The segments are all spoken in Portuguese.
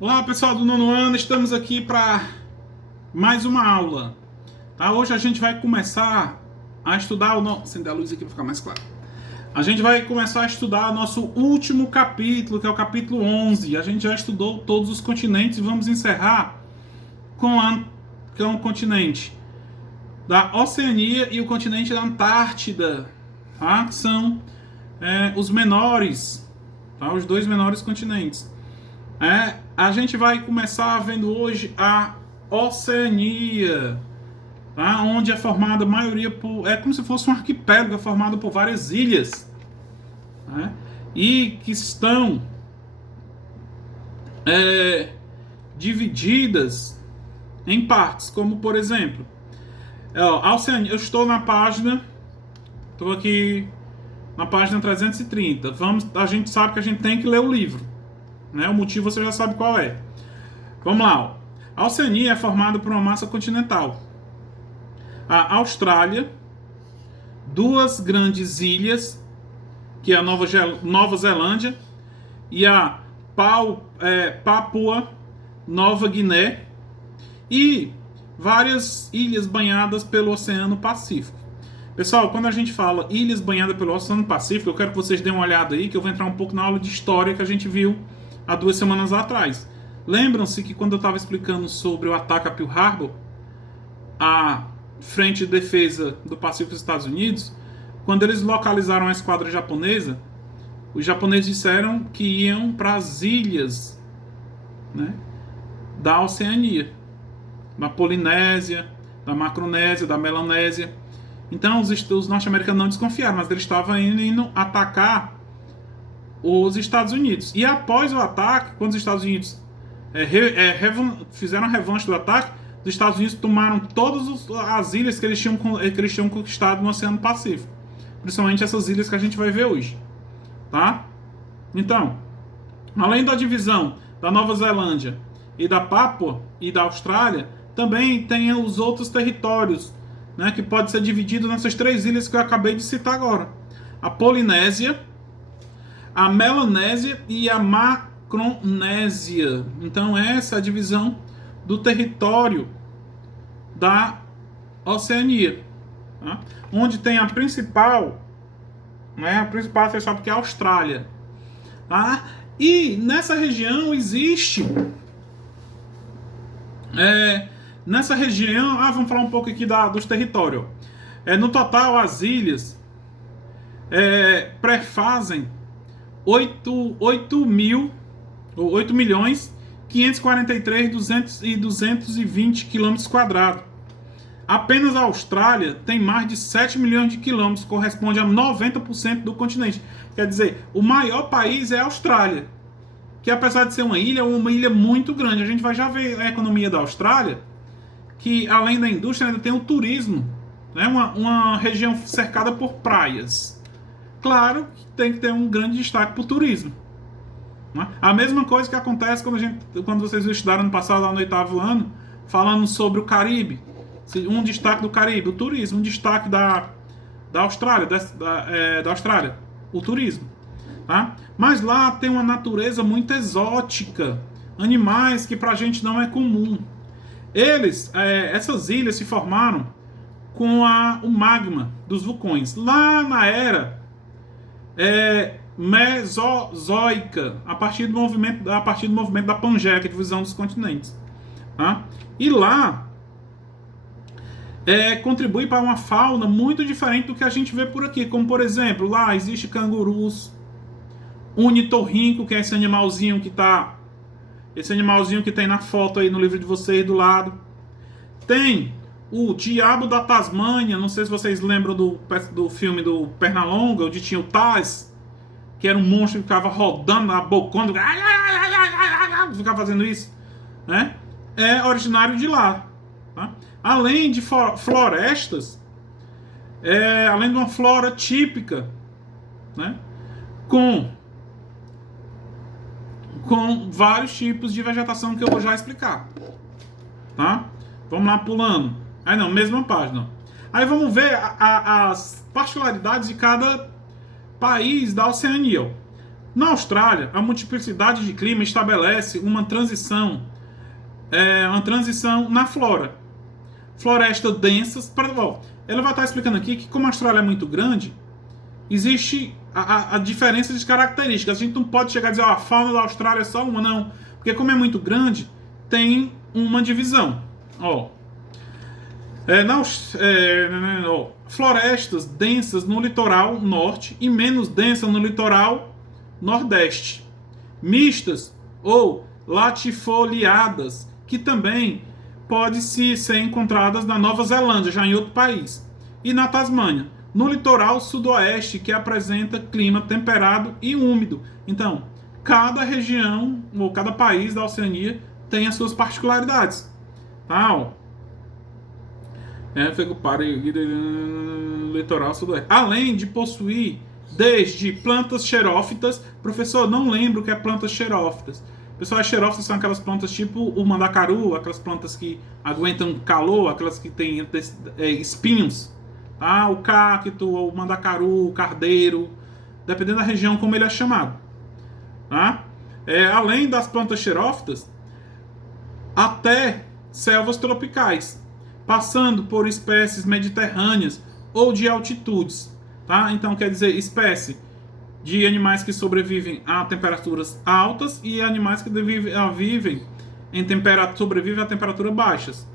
Olá pessoal do nono ano, estamos aqui para mais uma aula. Tá? Hoje a gente vai começar a estudar o nosso. Acender a luz aqui para ficar mais claro. A gente vai começar a estudar o nosso último capítulo, que é o capítulo 11. A gente já estudou todos os continentes e vamos encerrar com o continente da Oceania e o continente da Antártida, tá? Que são os menores, tá? Os dois menores continentes. A gente vai começar vendo hoje a Oceania, tá? Onde é formada a maioria por. É como se fosse um arquipélago formado por várias ilhas, né? E que estão divididas em partes, como por exemplo, a Oceania. Eu estou na página. Estou aqui na página 330. A gente sabe que a gente tem que ler o livro. Né? O motivo você já sabe qual é. Vamos lá. Ó. A Oceania é formada por uma massa continental. A Austrália, duas grandes ilhas, que é a Nova Zelândia e a Papua Nova Guiné, e várias ilhas banhadas pelo Oceano Pacífico. Pessoal, quando a gente fala ilhas banhadas pelo Oceano Pacífico, eu quero que vocês dêem uma olhada aí, que eu vou entrar um pouco na aula de história que a gente viu há 2 semanas atrás. Lembram-se que quando eu estava explicando sobre o ataque a Pearl Harbor, a frente de defesa do Pacífico dos Estados Unidos, quando eles localizaram a esquadra japonesa, os japoneses disseram que iam para as ilhas, né, da Oceania, da Polinésia, da Macronésia, da Melanésia. Então os norte-americanos não desconfiaram, mas eles estavam indo atacar os Estados Unidos. E após o ataque, quando os Estados Unidos fizeram a revanche do ataque, os Estados Unidos tomaram todas as ilhas que eles tinham conquistado no Oceano Pacífico. Principalmente essas ilhas que a gente vai ver hoje. Tá? Então, além da divisão da Nova Zelândia e da Papua e da Austrália, também tem os outros territórios, né, que pode ser dividido nessas 3 ilhas que eu acabei de citar agora. A Polinésia, a Melanésia e a Macronésia. Então essa é a divisão do território da Oceania, tá? Onde tem a principal, né? A principal você sabe que é a Austrália, tá? E nessa região existe nessa região, vamos falar um pouco aqui dos territórios. No total as ilhas prefazem 8 milhões 543.220 quilômetros quadrados. Apenas a Austrália tem mais de 7 milhões de quilômetros, corresponde a 90% do continente. Quer dizer, o maior país é a Austrália, que apesar de ser uma ilha muito grande. A gente vai já ver a economia da Austrália, que além da indústria ainda tem o turismo, né? Uma região cercada por praias. Claro que tem que ter um grande destaque para o turismo. Né? A mesma coisa que acontece quando vocês estudaram no passado, lá no 8º ano, falando sobre o Caribe. Um destaque do Caribe, o turismo. Um destaque da Austrália, da Austrália, o turismo. Tá? Mas lá tem uma natureza muito exótica, animais que pra gente não é comum. Essas ilhas se formaram com o magma dos vulcões. Lá na era Mesozoica, a partir do movimento da Pangeia, que é a divisão dos continentes. Tá? E lá contribui para uma fauna muito diferente do que a gente vê por aqui. Como, por exemplo, lá existe cangurus, unitorrinco, que é esse animalzinho que tem na foto aí no livro de vocês do lado. Tem o diabo da Tasmânia, não sei se vocês lembram do filme do Pernalonga, onde tinha o Taz, que era um monstro que ficava rodando na bocona, ficava fazendo isso, né? É originário de lá. Tá? Além de florestas, além de uma flora típica, né? Com vários tipos de vegetação que eu vou já explicar. Tá? Vamos lá pulando. Aí não, mesma página. Aí vamos ver as particularidades de cada país da Oceania. Na Austrália, a multiplicidade de clima estabelece uma transição na flora. Florestas densas. Ela vai estar explicando aqui que, como a Austrália é muito grande, existe a diferença de características. A gente não pode chegar a dizer, a fauna da Austrália é só uma, não. Porque como é muito grande, tem uma divisão. Florestas densas no litoral norte e menos densas no litoral nordeste. Mistas ou latifoliadas, que também pode ser encontradas na Nova Zelândia, já em outro país. E na Tasmânia, no litoral sudoeste, que apresenta clima temperado e úmido. Então, cada região ou cada país da Oceania tem as suas particularidades. Tá? Fica para o litoral sudoeste. Além de possuir desde plantas xerófitas. Professor, não lembro o que é plantas xerófitas. Pessoal, as xerófitas são aquelas plantas tipo o mandacaru, aquelas plantas que aguentam calor, aquelas que têm espinhos. Tá? O cacto, o mandacaru, o cardeiro, dependendo da região como ele é chamado. Tá? Além das plantas xerófitas, até selvas tropicais, passando por espécies mediterrâneas ou de altitudes. Tá? Então, quer dizer, espécie de animais que sobrevivem a temperaturas altas e animais que sobrevivem a temperaturas baixas.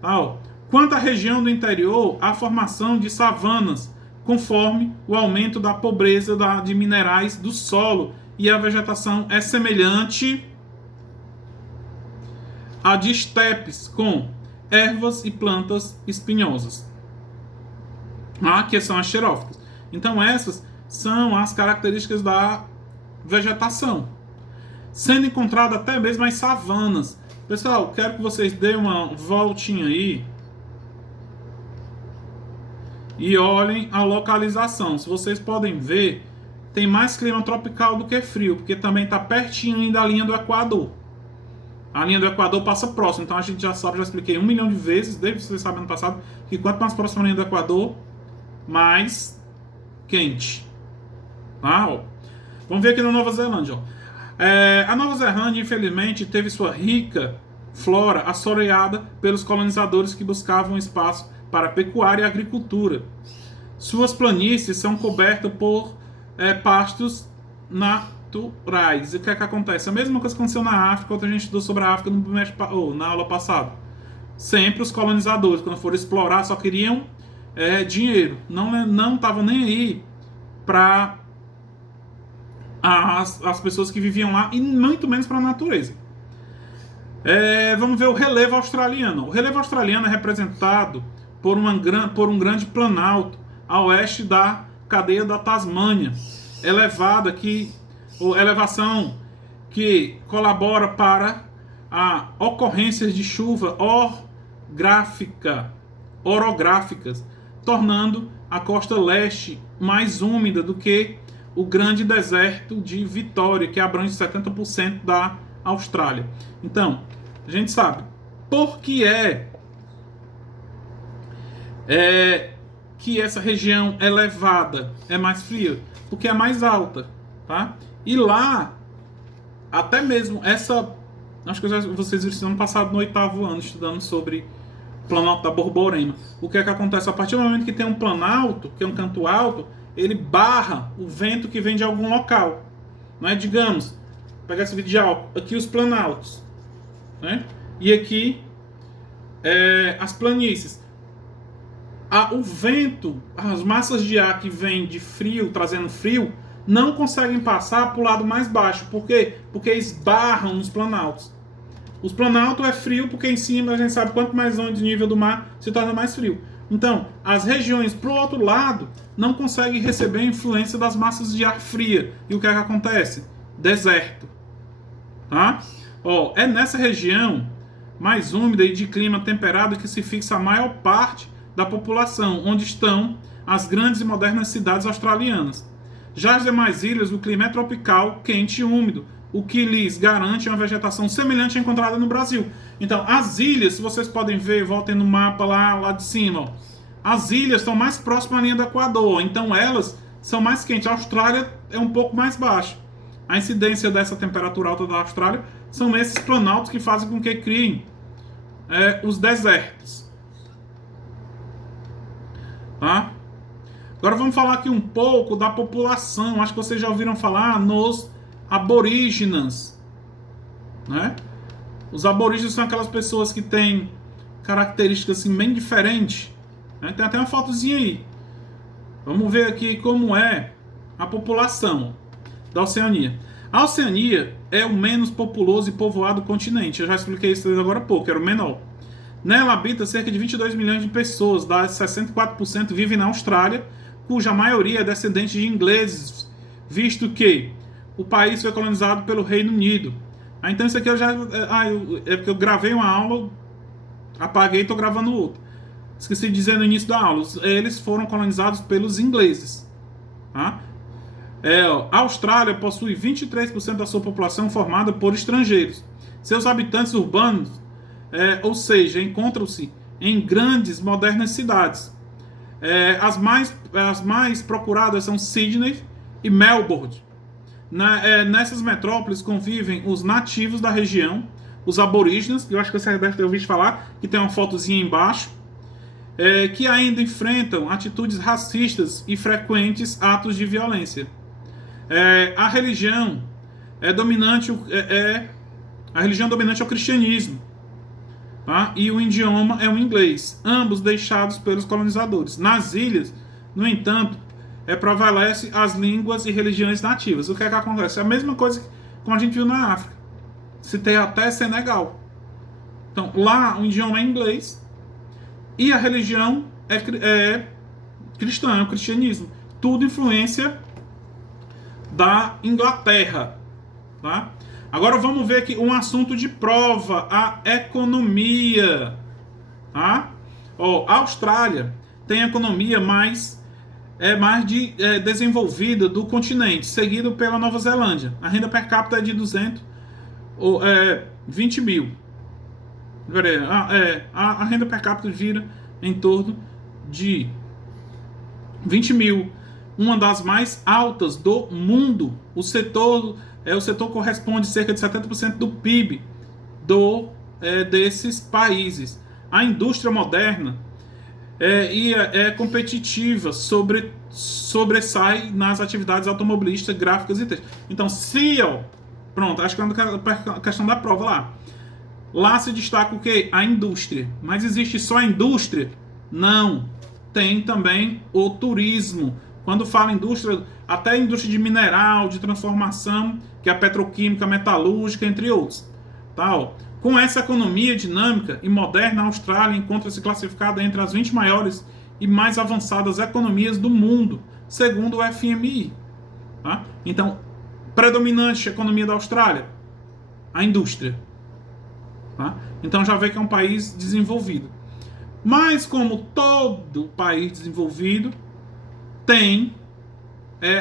Tá? Quanto à região do interior, a formação de savanas, conforme o aumento da pobreza de minerais do solo, e a vegetação é semelhante a de estepes, com ervas e plantas espinhosas, que são as xerófitas. Então essas são as características da vegetação, sendo encontrada até mesmo as savanas. Pessoal, quero que vocês deem uma voltinha aí e olhem a localização. Se vocês podem ver, tem mais clima tropical do que frio, porque também está pertinho ainda da linha do Equador. A linha do Equador passa próximo, então a gente já sabe, já expliquei 1 milhão de vezes, desde que vocês sabem ano passado, que quanto mais próximo a linha do Equador, mais quente. Vamos ver aqui na Nova Zelândia. A Nova Zelândia, infelizmente, teve sua rica flora assoreada pelos colonizadores que buscavam espaço para pecuária e agricultura. Suas planícies são cobertas por pastos naturais. E o que é que acontece? A mesma coisa que aconteceu na África, quando a gente estudou sobre a África na aula passada. Sempre os colonizadores, quando foram explorar, só queriam dinheiro. Não estavam nem aí para as pessoas que viviam lá, e muito menos para a natureza. Vamos ver o relevo australiano. O relevo australiano é representado por um grande planalto a oeste da cadeia da Tasmânia, elevação que colabora para a ocorrências de chuva orográficas, tornando a costa leste mais úmida do que o grande deserto de Vitória, que abrange 70% da Austrália. Então, a gente sabe por que que essa região elevada é mais fria, porque é mais alta, tá? E lá, até mesmo acho que vocês viram ano passado no 8º ano estudando sobre o Planalto da Borborema. O que é que acontece? A partir do momento que tem um planalto, que é um canto alto, ele barra o vento que vem de algum local, né? Digamos, vou pegar esse vídeo de álcool, aqui os planaltos, né? E aqui as planícies. O vento, as massas de ar que vêm de frio, trazendo frio, não conseguem passar para o lado mais baixo. Por quê? Porque esbarram nos planaltos. Os planaltos é frio porque em cima a gente sabe quanto mais longe do nível do mar se torna mais frio. Então, as regiões pro outro lado não conseguem receber a influência das massas de ar fria. E o que é que acontece? Deserto. Tá? É nessa região mais úmida e de clima temperado que se fixa a maior parte da população, onde estão as grandes e modernas cidades australianas. Já as demais ilhas, o clima é tropical, quente e úmido, o que lhes garante uma vegetação semelhante à encontrada no Brasil. Então, as ilhas, se vocês podem ver, voltem no mapa lá de cima, as ilhas estão mais próximas à linha do Equador, então elas são mais quentes. A Austrália é um pouco mais baixa. A incidência dessa temperatura alta da Austrália são esses planaltos que fazem com que criem os desertos. Tá? Agora vamos falar aqui um pouco da população. Acho que vocês já ouviram falar nos aborígenes, né? Os aborígenes são aquelas pessoas que têm características assim, bem diferentes, né? Tem até uma fotozinha aí. Vamos ver aqui como é a população da Oceania. A Oceania é o menos populoso e povoado continente. Eu já expliquei isso agora há pouco, era o menor. Nela habita cerca de 22 milhões de pessoas, das 64% vivem na Austrália, cuja maioria é descendente de ingleses, visto que o país foi colonizado pelo Reino Unido. Então isso aqui eu já... é porque eu gravei uma aula, apaguei e estou gravando outra. Esqueci de dizer no início da aula. Eles foram colonizados pelos ingleses. Tá? A Austrália possui 23% da sua população formada por estrangeiros. Seus habitantes urbanos, ou seja, encontram-se em grandes, modernas cidades. As mais procuradas são Sydney e Melbourne. Nessas metrópoles convivem os nativos da região, os aborígenes, que eu acho que você deve ter ouvido falar, que tem uma fotozinha embaixo, que ainda enfrentam atitudes racistas e frequentes atos de violência. A religião dominante a religião dominante é o cristianismo, tá? E o idioma é o inglês, ambos deixados pelos colonizadores. Nas ilhas, no entanto, prevalece as línguas e religiões nativas. O que é que acontece? É a mesma coisa como a gente viu na África. Citei até Senegal. Então, lá o idioma é inglês e a religião é cristã, é o cristianismo. Tudo influência da Inglaterra. Tá? Agora vamos ver aqui um assunto de prova, a economia. Tá? A Austrália tem a economia mais desenvolvida do continente, seguido pela Nova Zelândia. A renda per capita é de 20 mil. A renda per capita gira em torno de 20 mil. Uma das mais altas do mundo. O setor corresponde a cerca de 70% do PIB desses países. A indústria moderna é competitiva, sobressai nas atividades automobilísticas, gráficas e textos. Então, pronto, acho que é a questão da prova lá. Lá se destaca o quê? A indústria. Mas existe só a indústria? Não. Tem também o turismo. Quando fala indústria, até a indústria de mineral, de transformação, que é a petroquímica, metalúrgica, entre outros. Tá, Com essa economia dinâmica e moderna, a Austrália encontra-se classificada entre as 20 maiores e mais avançadas economias do mundo, segundo o FMI. Tá? Então, predominante economia da Austrália, a indústria. Tá? Então já vê que é um país desenvolvido. Mas como todo país desenvolvido, tem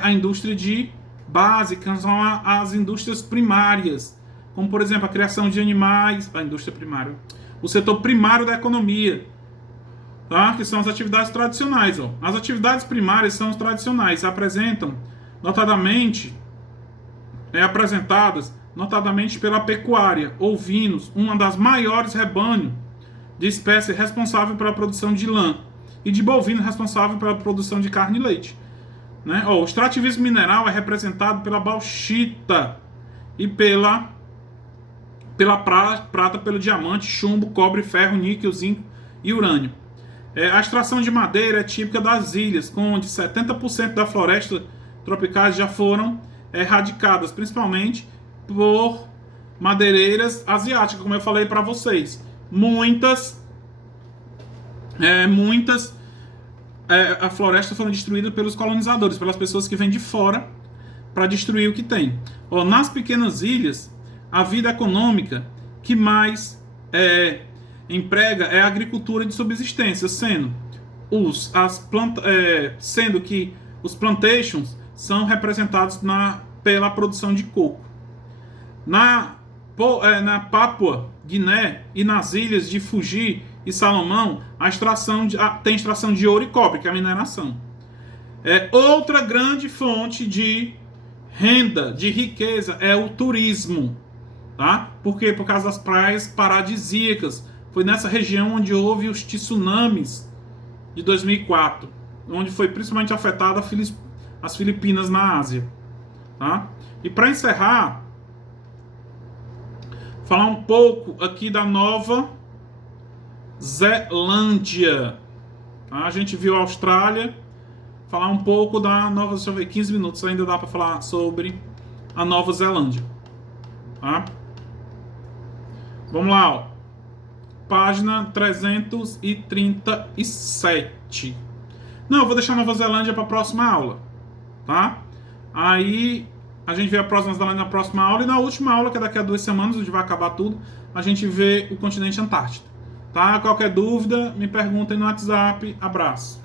a indústria de base, que são as indústrias primárias, como por exemplo a criação de animais, a indústria primária, o setor primário da economia, tá? Que são as atividades tradicionais. As atividades primárias são as tradicionais, apresentadas notadamente pela pecuária, ovinos, uma das maiores rebanhos de espécie responsável pela produção de lã, e de bovino responsável pela produção de carne e leite. Né? O extrativismo mineral é representado pela bauxita e pela prata, pelo diamante, chumbo, cobre, ferro, níquel, zinco e urânio. A extração de madeira é típica das ilhas, onde 70% da floresta tropicais já foram erradicadas, principalmente por madeireiras asiáticas, como eu falei para vocês. A floresta foram destruídas pelos colonizadores, pelas pessoas que vêm de fora para destruir o que tem. Nas pequenas ilhas, a vida econômica que mais emprega é a agricultura de subsistência, sendo que os plantations são representados pela produção de coco. Na Papua Guiné e nas ilhas de Fuji e Salomão, tem extração de ouro e cobre, que é a mineração. Outra grande fonte de renda, de riqueza, é o turismo. Tá? Por quê? Por causa das praias paradisíacas. Foi nessa região onde houve os tsunamis de 2004, onde foi principalmente afetada as Filipinas na Ásia. Tá? E para encerrar, falar um pouco aqui da Nova Zelândia. Tá? A gente viu a Austrália, falar um pouco da Nova... Deixa eu ver, 15 minutos ainda dá para falar sobre a Nova Zelândia. Tá? Vamos lá, ó. Página 337. Não, eu vou deixar a Nova Zelândia para a próxima aula, tá? Aí a gente vê a próxima Zelândia na próxima aula, e na última aula, que é daqui a 2 semanas, onde vai acabar tudo, a gente vê o continente Antártico, tá? Qualquer dúvida, me perguntem no WhatsApp. Abraço.